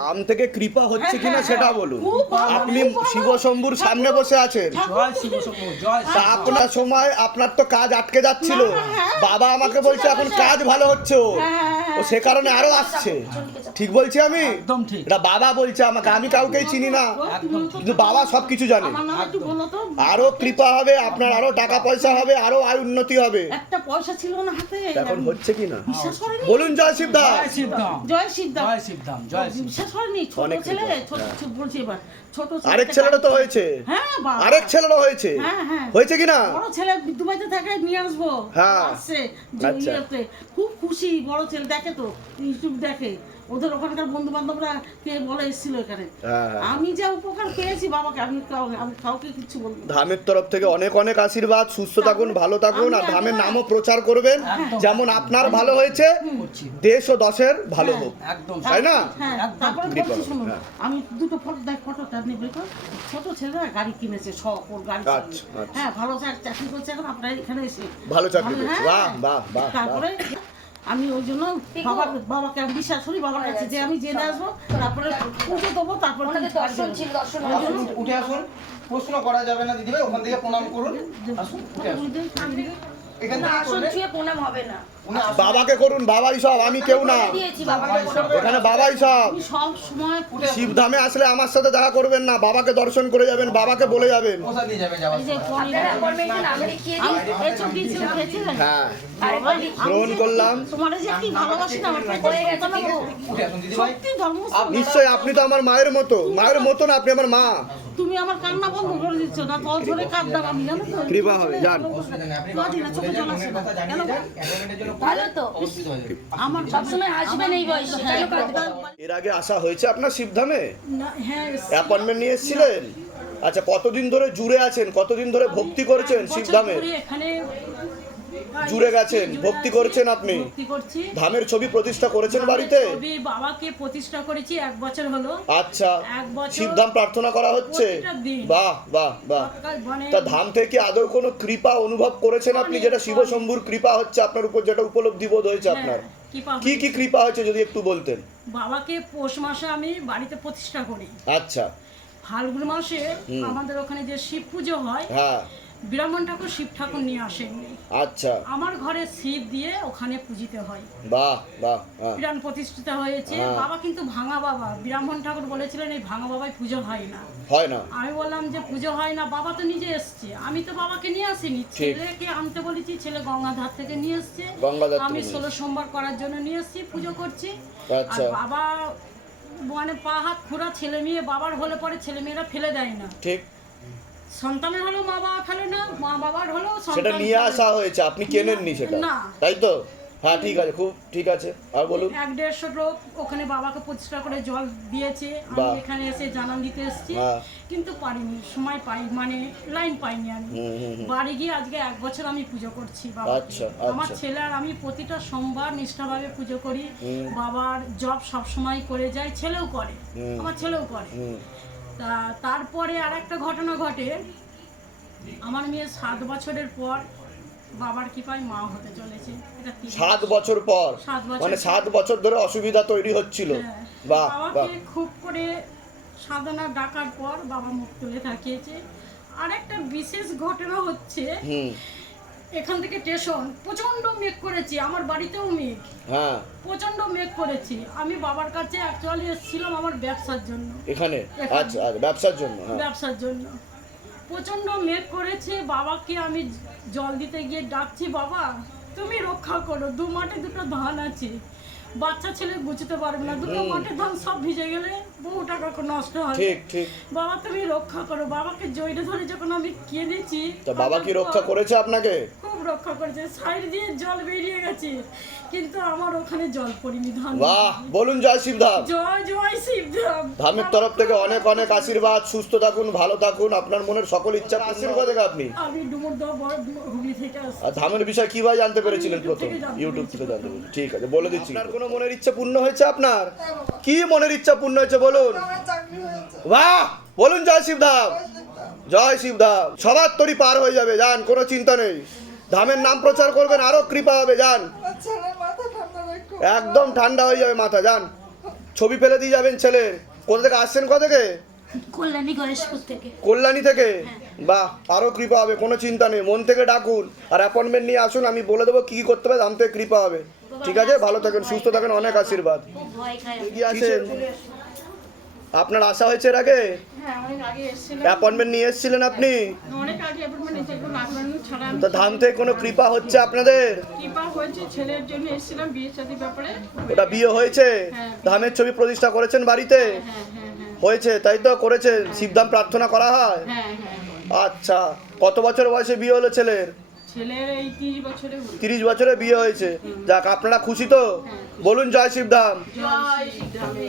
আম থেকে কৃপা হচ্ছে কিনা সেটা বলুন। আপনি খুব ভালো। শিবশম্ভুর সামনে বসে আছেন। শিব শিব আপনার সময় আপনার তো কাজ আটকে যাচ্ছিল। হ্যাঁ। বাবা আমাকে বলছে এখন কাজ ভালো হচ্ছে ও। হ্যাঁ, সে কারণে আরও আসছে। ঠিক বলছি আমি? একদম ঠিক। এটা বাবা বলছে আমাকে আমি কাউকেই চিনি না। কিন্তু বাবা সবকিছু জানে। আমার নাম একটু বলো তো। আরও কৃপা হবে আপনার আরও টাকা পয়সা হবে আরও আয় উন্নতি হবে। একটা পয়সা ছিল না হাতে এখন হচ্ছে কি না? বলুন জয় শিবদা জয় শিবধাম। জয় শিবদা জয় শিবধাম। ছোট অনেক ছেলে ছোট হ্যাঁ। ছোট বলছি এবার ছোট ছেলে আরেক ছেলেরও তো হয়েছে হ্যাঁ বাবা। আরেক ছেলেরও হয়েছে হ্যাঁ, হ্যাঁ। হয়েছে কি না বড় ছেলে দুবাইতে থাকে নিয়ে আসব হ্যাঁ। আসছে আচ্ছা। খুব খুশি বড় ছেলে দেখে তো ইউটিউব দেখে ওদের ওখানকার বন্ধু বান্ধবরা কে বলে এসেছিল এখানে। হ্যাঁ, হ্যাঁ। আমি যা উপকার পেয়েছি বাবাকে আমি আমি কাউকে কিছু বলব ধামের তরফ থেকে অনেক অনেক আশীর্বাদ। সুস্থ থাকুন ভালো থাকুন আর ধামের নামও প্রচার করবেন। যেমন আপনার ভালো হয়েছে দেশ ও দশের ভালো হোক। একদম। তাই না? হ্যাঁ। একদম। তারপরে বলছি শুনুন হ্যাঁ। আমি দুটো ফটো দেখ ফটোটা নেবে তো ছোট ছেলেরা গাড়ি কিনেছে শখ ওর গাড়ি আচ্ছা, আচ্ছা। হ্যাঁ ভালো চাকরি করছে এখন আপনার এখানে এসে। ভালো চাকরি করছে। হ্যাঁ। বাহ বাহ বাহ বাহ। তারপরে আমি ওই জন্য বাবার বাবাকে আমি বিশ্বাস করি বাবার কাছে যে আমি জেনে আসব তারপরে পুজো দেবো তারপর দর্শন ছিল দর্শন উঠে আসুন প্রশ্ন করা যাবে না দিদিভাই ওখান থেকে প্রণাম করুন। আসুন উঠে আসুন। এখান না, আসন ছুঁয়ে প্রণাম হবে না। আসুন বাবাকে করুন বাবাই সব আমি কেউ না। এখানে বাবাই সব। শিবধামে আসলে আমার সাথে দেখা করবেন না বাবাকে দর্শন করে যাবেন বাবাকে বলে যাবেন। হ্যাঁ। গ্রহণ করলাম। তোমার যে কি ভালোবাসি না আমার পেটে হয়ে গেছে, ঠিক আছে। উঠে আসুন দিদিভাই সত্যি ধর্ম নিশ্চয়ই আপনি তো আমার মায়ের মতো। মায়ের মতো না আপনি আমার মা। তুমি আমার কান্না বন্ধ করে দিচ্ছ না কল ধরে কাঁদতাম আমি জানো তো। কৃপা হবে, যান। অসুবিধা নেই আপনি কাঁদি না, চোখে জল আসে না। ভালো তো? আমার সবসময় হাসবেন এই বয়সে এর আগে আসা হয়েছে আপনার শিবধামে না, হ্যাঁ অ্যাপয়েন্টমেন্ট নিয়ে এসেছিলেন? আচ্ছা কতদিন ধরে জুড়ে আছেন? কতদিন ধরে ভক্তি করেছেন শিবধামে এখানে জুড়ে গেছেন ভক্তি করছেন আপনি? ধামের ছবি প্রতিষ্ঠা করেছেন বাড়িতে? ছবি বাবাকে প্রতিষ্ঠা করেছি এক বছর হলো। আচ্ছা এক বছর শিবধাম প্রার্থনা করা হচ্ছে? বাহ বাহ বাহ। তা ধাম থেকে আদৌ কোনো কৃপা অনুভব করেছেন আপনি? যেটা শিবশম্ভুর কৃপা হচ্ছে আপনার উপর যেটা উপলব্ধি বোধ হয়েছে হ্যাঁ, আপনার। কি কি কৃপা হয়েছে যদি একটু বলতেন? বাবাকে পৌষ মাসে আমি বাড়িতে প্রতিষ্ঠা করি। আচ্ছা। ফাল্গুন মাসে আমাদের ওখানে যে শিব পুজো হয় হ্যাঁ। ব্রাহ্মণ ঠাকুর শিব ঠাকুর নিয়ে আসেন আচ্ছা। আমার ঘরে শিব দিয়ে ওখানে পূজিতে হয়। বাহ বাহ হ্যাঁ। প্রাণ প্রতিষ্ঠিত হয়েছে। হ্যাঁ। বাবা কিন্তু ভাঙা বাবা। ব্রাহ্মণ ঠাকুর বলেছিলেন এই ভাঙা বাবায় পুজো হয় না। হয় না। আমি বললাম যে পুজো হয় না বাবা তো নিজে এসছে। আমি তো বাবাকে নিয়ে আসিনি। ছেলেকে আনতে বলেছি ছেলে গঙ্গাধার থেকে নিয়ে এসছে। আমি ষোলো সোমবার করার জন্য নিয়ে এসছি পুজো করছি। আর আচ্ছা। বাবা মানে পা হাত খোঁড়া ছেলে মেয়ে বাবার হলে পরে ছেলে মেয়েরা ফেলে দেয় না। ঠিক। সন্তানের হলেও মা বাবা ফেলে না মা বাবার হলেও সেটা নিয়ে আসা হয়েছে আপনি কেনেননি সেটা? তাই তো? হ্যাঁ ঠিক আছে খুব ঠিক আছে। আর বলুন। এক দেড়শো লোক ওখানে বাবাকে প্রতিষ্ঠা করে জল দিয়েছে আমি এখানে এসে জানান দিতে এসেছি। কিন্তু পারিনি সময় পাই মানে লাইন পাইনি আমি। বাড়ি গিয়ে আজকে এক বছর আমি পুজো করছি বাবাকে। আচ্ছা, আমার আচ্ছা। ছেলে আর আমি প্রতিটা সোমবার নিষ্ঠাভাবে পুজো করি। বাবার জব সব সময় করে যায় ছেলেও করে। আমার ছেলেও করে। তা তারপরে আর একটা ঘটনা ঘটে। আমার মেয়ে সাত বছরের পর বাবার কৃপায় মা হতে চলেছে। এটা সাত বছর। পর? মানে সাত বছর ধরে অসুবিধা তৈরি হচ্ছিল। হ্যাঁ। বাবাকে খুব করে সাধনা ডাকার পর বাবা মুখ তুলে থাকিয়েছে আর একটা বিশেষ ঘটনা হচ্ছে এখান থেকে স্টেশন প্রচণ্ড মেঘ করেছি আমার বাড়িতেও মেঘ। হ্যাঁ। প্রচণ্ড মেঘ করেছি। আমি বাবার কাছে অ্যাকচুয়ালি এসেছিলাম আমার ব্যবসার জন্য। এখানে। আচ্ছা আচ্ছা ব্যবসার জন্য হ্যাঁ। ব্যবসার জন্য। প্রচণ্ড মেঘ করেছে বাবাকে আমি জল দিতে গিয়ে ডাকছি বাবা তুমি রক্ষা করো দু মাঠে দুটো ধান আছে। বাচ্চা ছেলে বুঝতে পারবে না দুটো মাঠে ধান সব ভিজে গেলে বহু টাকা নষ্ট হয়। ঠিক ঠিক। বাবা তুমি রক্ষা করো বাবাকে জয়টা ধরে যখন আমি কেঁদেছি তা বাবা কি রক্ষা করেছে আপনাকে? রক্ষা করেছে সাইড দিয়ে জল বেরিয়ে গেছে। কিন্তু আমার ওখানে জল পড়িনি ধান। বাহ বলুন জয় শিবধাম। জয় জয় শিবধাম। ধামের তরফ থেকে অনেক অনেক আশীর্বাদ সুস্থ থাকুন ভালো থাকুন আপনার মনের সকল ইচ্ছা আশীর্বাদ থেকে আপনি আমি ডুমুর বড় হুগলি থেকে আসছি। আর ধামের বিষয় কীভাবে জানতে পেরেছিলেন প্রথম? ইউটিউব থেকে জানতে পেরেছি। ঠিক আছে বলে দিচ্ছি। আপনার কোনো মনের ইচ্ছা পূর্ণ হয়েছে আপনার? কি মনের ইচ্ছা পূর্ণ হয়েছে বলুন? বাহ বলুন জয় শিবধাম। জয় শিবধাম। সবার তরি পার হয়ে যাবে যান কোনো চিন্তা নেই। ধামের নাম প্রচার করবেন আরও কৃপা হবে যান। একদম ঠান্ডা হয়ে যাবে মাথা যান। ছবি ফেলে দিয়ে যাবেন ছেলে। কোথা থেকে আসছেন কোথা থেকে? কল্যাণী গণেশপুর থেকে। কল্যাণী থেকে? বাহ আরও কৃপা হবে কোনো চিন্তা নেই মন থেকে ডাকুন। আর অ্যাপয়েন্টমেন্ট নিয়ে আসুন আমি বলে দেবো কী কী করতে হবে দাম থেকে কৃপা হবে। ঠিক আছে? ভালো থাকেন সুস্থ থাকেন অনেক আশীর্বাদ। কি আছেন আপনার আশা হয়েছে এর আগে? হ্যাঁ অনেক আগে এসেছিলাম অ্যাপয়েন্টমেন্ট নিয়ে এসেছিলেন আপনি? ছাড়া আমি তো ধাম থেকে কোনো কৃপা হচ্ছে আপনাদের? কৃপা হয়েছে ছেলের জন্য এসেছিলাম বিয়ে ওটা বিয়ে হয়েছে? হ্যাঁ। ধামের ছবি প্রতিষ্ঠা করেছেন বাড়িতে? হ্যাঁ হ্যাঁ হ্যাঁ হয়েছে তাই তো করেছেন? শিবধাম প্রার্থনা করা হয়? হ্যাঁ হ্যাঁ আচ্ছা কত বছর বয়সে বিয়ে হলো ছেলের? ছেলের তিরিশ বছরে হলো। তিরিশ বছরে বিয়ে হয়েছে। যাক আপনারা খুশি তো? বলুন জয় শিবধাম। জয়। আপনি